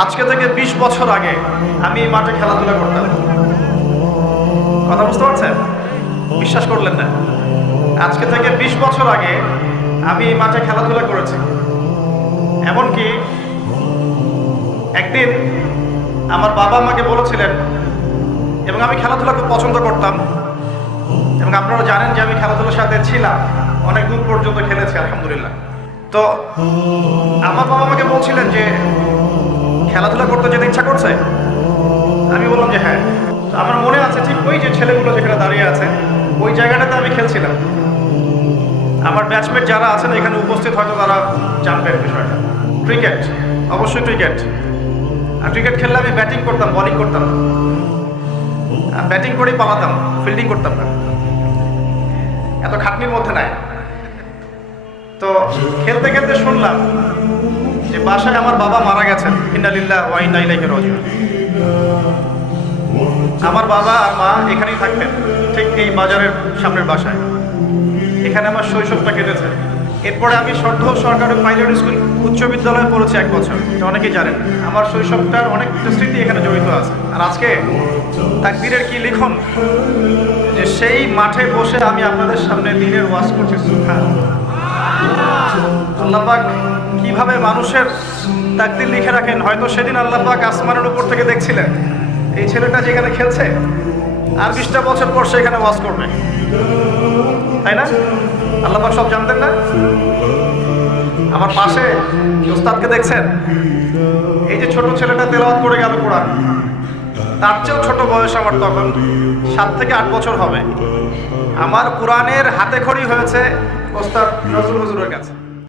আজকে থেকে 20 বছর আগে আমি এই মাঠে খেলাধুলা করতাম। কথা বুঝতে পারছেন? বিশ্বাস করলেন না? আজকে থেকে 20 বছর আগে আমি এই মাঠে খেলাধুলা করেছি। এমনকি একদিন আমার বাবা আমাকে বলেছিলেন, এবং আমি খেলাধুলা খুব পছন্দ করতাম, এবং আপনারা জানেন যে আমি খেলাধুলার সাথে ছিলাম, অনেক দূর পর্যন্ত খেলেছি আলহামদুলিল্লাহ। তো আমার বাবা আমাকে বলছিলেন যে খেলাধুলা করতে যেতে ইচ্ছা করছে। আমি বললাম যে হ্যাঁ। তো আমার মনে আছে ঠিক ওই যে ছেলেগুলো যেখানে দাঁড়িয়ে আছে ওই জায়গাটাতে আমি খেলছিলাম। আমার ব্যাচমেট যারা আছেন এখানে উপস্থিত হয়তো তারা জানবেন বিষয়টা। ক্রিকেট, অবশ্যই ক্রিকেট। আর ক্রিকেট খেললে আমি ব্যাটিং করতাম, বলিং করতাম না। ব্যাটিং করেই পালাতাম, ফিল্ডিং করতাম না, এত খাটনির মধ্যে নাই। তো খেলতে খেলতে শুনলাম যে বাসায় আমার বাবা মারা গেছেন, ইন্না লিল্লাহি ওয়া ইন্না ইলাইহি রাজিউন। আমার বাবা আর মা এখানেই থাকতেন, ঠিক এই বাজারের সামনের বাসায়। এখানে আমার শৈশবটা কেটেছে। এরপরে আমি সর্দার সরকারি প্রাইমারি স্কুল উচ্চ বিদ্যালয়ে পড়েছি 1 বছর। এটা অনেকেই জানেন। আমার শৈশবটার অনেকটা স্মৃতি এখানে জড়িত আছে। আর আজকে তাকবীরের কি লিখন যে সেই মাঠে বসে আমি আপনাদের সামনে দ্বীনের ওয়াজ করছি। সুবহানাল্লাহ। আল্লাহ পাক কিভাবে মানুষের তাকদীর লিখে রাখেন। হয়তো সেদিন আল্লাহ পাক আসমানের উপর থেকে দেখছিলেন এই ছেলেটা যেখানে খেলছে আর 20টা বছর পর সে এখানে ওয়াজ করবে, তাই না? আল্লাহ পাক সব জানতেন না? আমার পাশে ওস্তাদকে দেখছেন, এই যে ছোট ছেলেটা তেলাওয়াত করে গেল কোরআন, তার চেয়েও ছোট বয়স আমার, তখন 7 থেকে 8 বছর হবে। আমার কোরআনের হাতে খড়ি হয়েছে ওস্তাদ নজরুল হুজুরের কাছে।